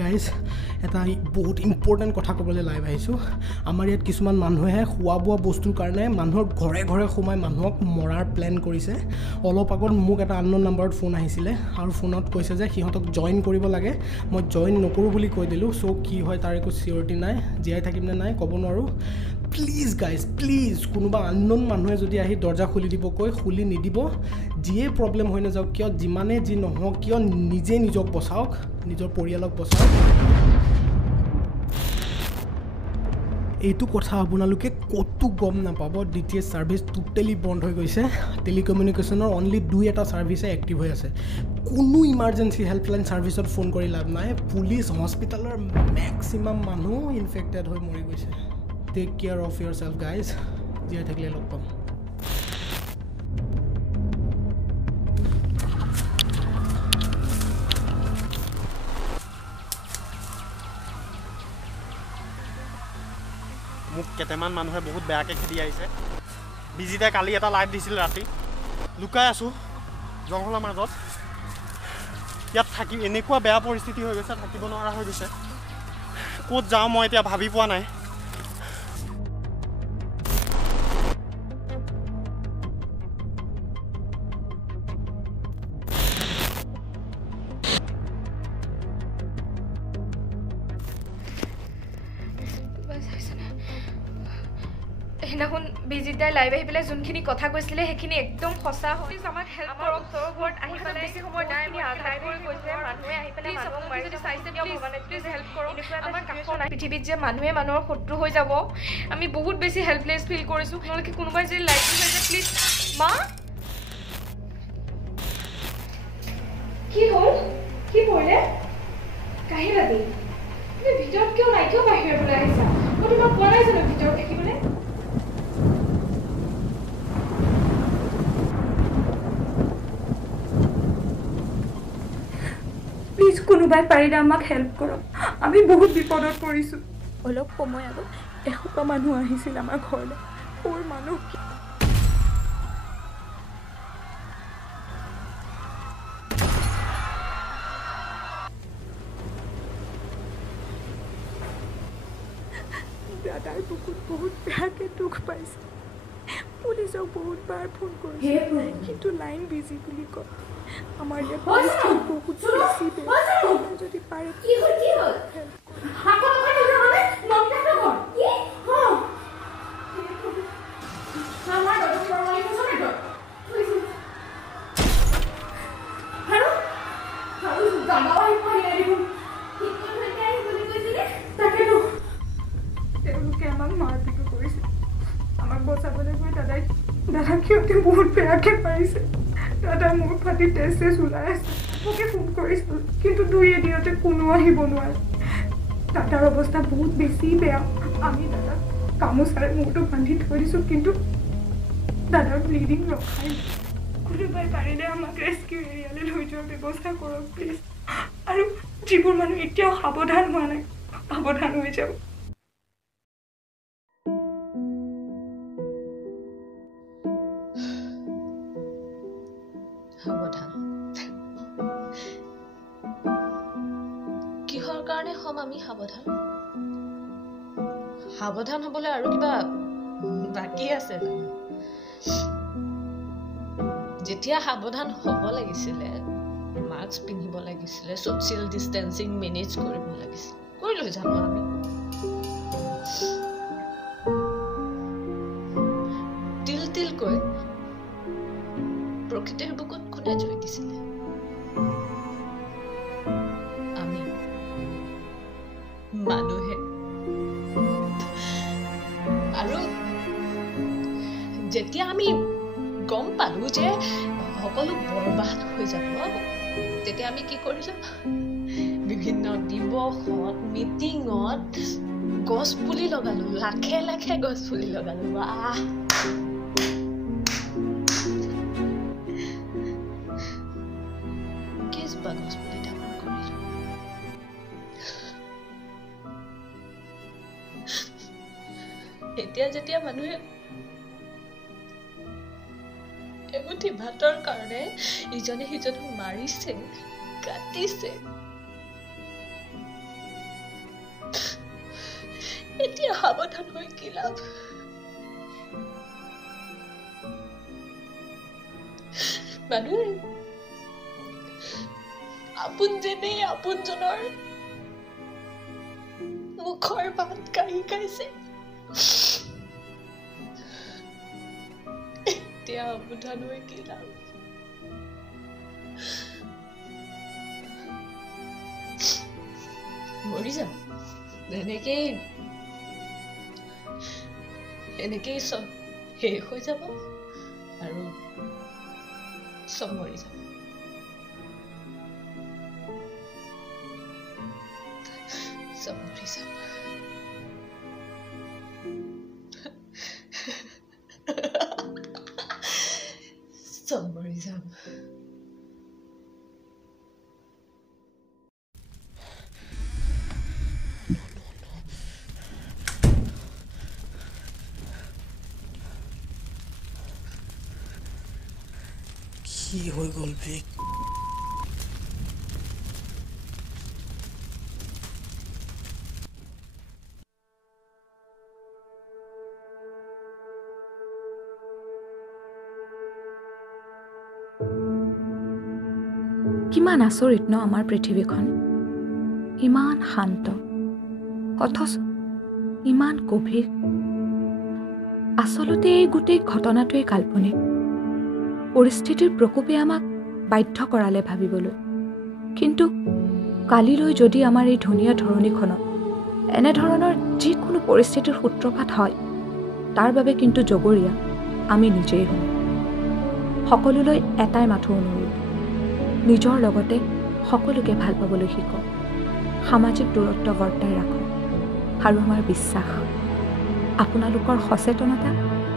guys এটা বহুত important কথা ক'বলৈ লাইভ আহিছোঁ আমাৰ ইয়াত কিছুমান মানুহে খোৱা বোৱা বস্তুৰ কাৰণে মানুহৰ ঘৰে ঘৰে সোমাই মানুহক মৰাৰ প্লেন কৰিছে অলপ আগত মোক এটা আননোন নাম্বাৰত ফোন আহিছিলে আৰু ফোনত কৈছে যে সিহঁতক জইন কৰিব লাগে মই জইন নকৰোঁ বুলি কৈ দিলোঁ চ' কি হয় তাৰ একো চিয়ৰিটি নাই জীয়াই থাকিম নে নাই ক'ব নোৱাৰোঁ প্লিজ গাইজ প্লিজ কোনোবা আননোন মানুহে যদি আহি দৰ্জা খুলি দিব কৈ খুলি নিদিব যিয়ে প্ৰব্লেম হৈ নাযাওক কিয় যিমানে যি নহওক কিয় নিজে নিজক বচাওক নিজৰ পৰিয়ালক বচাওক এইটো কথা আপোনালোকে ক'তো গম নাপাব DTH ছাৰ্ভিচ টোটেলি বন্ধ হৈ গৈছে টেলিকমিউনিকেশ্যনৰ অনলি 2-এটা ছাৰ্ভিচে এক্টিভ হৈ আছে কোনো ইমাৰ্জেঞ্চি হেল্পলাইন ছাৰ্ভিচত ফোন কৰি লাভ নাই পুলিচ হস্পিটেলৰ মেক্সিমাম মানুহ ইনফেক্টেড হৈ মৰি গৈছে take care of yourself guys জীয়াই থাকিলে লগ পাম মোক কেইটামান মানুহে বহুত বেয়াকৈ খেদি আহিছে বিজিতে কালি এটা লাইভ দিছিল ৰাতি লুকাই আছোঁ জংঘলৰ মাজত ইয়াত থাকি এনেকুৱা বেয়া পৰিস্থিতি হৈ গৈছে থাকিব নোৱাৰা হৈ গৈছে ক'ত যাওঁ মই এতিয়া ভাবি পোৱা নাই হেনাখন বিজিতাই লাইভ আহি পেলাই যোনখিনি কথা কৈছিলে সেইখিনি একদম সঁচা হয় আমাক হেল্প কৰক ঘৰত আহি পেলাই বেছি সময় নাই আমি লাইভ কৰি কৈছে মানুহে আহি পেলাই মানুহক মাৰি যদি চাইছে প্লিজ হেল্প কৰক আমাৰ কাষৰ পৃথিৱীত যে মানুহে মানুহৰ শত্ৰু হৈ যাব আমি বহুত বেছি হেল্পলেছ ফিল কৰিছোঁ আপোনালোকে কোনোবাই যদি লাইভ কৰিছে প্লিজ মা কি হ'ল কি পৰিলে কাহিলা দি তুমি ভিতৰত কিয় নাই কিয় বাহিৰত ওলাই আহিছা মই তোমাক কোৱা নাই জানো ভিতৰত থাকিবলৈ প্লিজ কোনোবাই পাৰিলে আমাক হেল্প কৰক আমি বহুত বিপদত পৰিছোঁ অলপ সময় আগত এসোপা মানুহ আহিছিল আমাৰ ঘৰলৈ মোৰ মানুহ দাদাৰ বুকুত বহুত বেয়াকৈ দুখ পাইছে পুলিচক বহুতবাৰ ফোন কৰিছে কিন্তু লাইন বিজি বুলি কয় আমাৰ ইয়াত পৰিস্থিতি বহুত বেছি বেয়া যদি পাৰে কি হ'ল তেওঁলোকে আমাক মাৰপিট কৰিছে আমাক বচাবলৈ গৈ দাদাক সিহঁতে বহুত বেয়াকৈ পাৰিছে দাদা মোৰ ফাটি তেজ ওলাই আছে মোকে ফোন কৰিছিল কিন্তু 2 এদিনতে কোনো আহিব নোৱাৰে দাদাৰ অৱস্থা বহুত বেছি বেয়া আমি দাদাক গামোচাৰে মূৰটো বান্ধি থৈ দিছোঁ কিন্তু দাদাৰ ব্লিডিং ৰখাই কোনোবাই পাৰিলে আমাক ৰেস্কিউ এৰিয়ালৈ লৈ যোৱাৰ ব্যৱস্থা কৰক প্লিজ আৰু যিবোৰ মানুহ এতিয়াও সাৱধান হোৱা নাই সাৱধান হৈ যাব কিহৰ কাৰণে হম আমি সাৱধান হ'বলৈ আৰু কিবা বাকী আছে যেতিয়া সাৱধান হ'ব লাগিছিলে মাস্ক পিন্ধিব লাগিছিলে ছ'চিয়েল ডিষ্টেন্সিং মেনেজ কৰিব লাগিছিল কৰিলোঁ জানো আমি তিলকৈ প্ৰকৃতিৰ বুকুত কোনে জুই দিছিলে আমি মানুহে আৰু যেতিয়া আমি গম পালো যে সকলো বৰবাদ হৈ যাব তেতিয়া আমি কি কৰিলো বিভিন্ন দিৱসত মিটিঙত গছ পুলি লগালো লাখে লাখে গছ পুলি লগালো বাহ কেইজোপা গছ পুলি ডাঙৰ কৰিলো এতিয়া যেতিয়া মানুহে এমুঠি ভাতৰ কাৰণে ইজনে সিজনক মাৰিছে কাটিছে সাৱধান হৈ কি লাভ মানুহে আপোন যেনে আপোনজনৰ মুখৰ বাট কাঢ়ি খাইছে এতিয়া সাৱধান হৈ কি লাভ মৰি যাম এনেকেই চব শেষ হৈ যাব আৰু চব মৰি যাব চব মৰি যাব চব মৰি যাম কি হৈ গ'ল ব্ৰেক কিমান আচৰিত ন আমাৰ পৃথিৱীখন ইমান শান্ত অথচ ইমান গভীৰ আচলতে এই গোটেই ঘটনাটোৱেই কাল্পনিক পৰিস্থিতিৰ প্ৰকোপে আমাক বাধ্য কৰালে ভাবিবলৈ কিন্তু কালিলৈ যদি আমাৰ এই ধুনীয়া ধৰণীখনত এনেধৰণৰ যিকোনো পৰিস্থিতিৰ সূত্ৰপাত হয় তাৰ বাবে কিন্তু জগৰীয়া আমি নিজেই হওঁ সকলোলৈ এটাই মাথো অনুৰোধ নিজৰ লগতে সকলোকে ভাল পাবলৈ শিকক সামাজিক দূৰত্ব বৰ্তাই ৰাখক আৰু আমাৰ বিশ্বাস আপোনালোকৰ সচেতনতা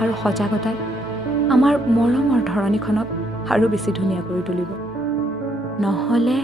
আৰু সজাগতাই আমাৰ মৰমৰ ধৰণীখনক আৰু বেছি ধুনীয়া কৰি তুলিব নহ'লে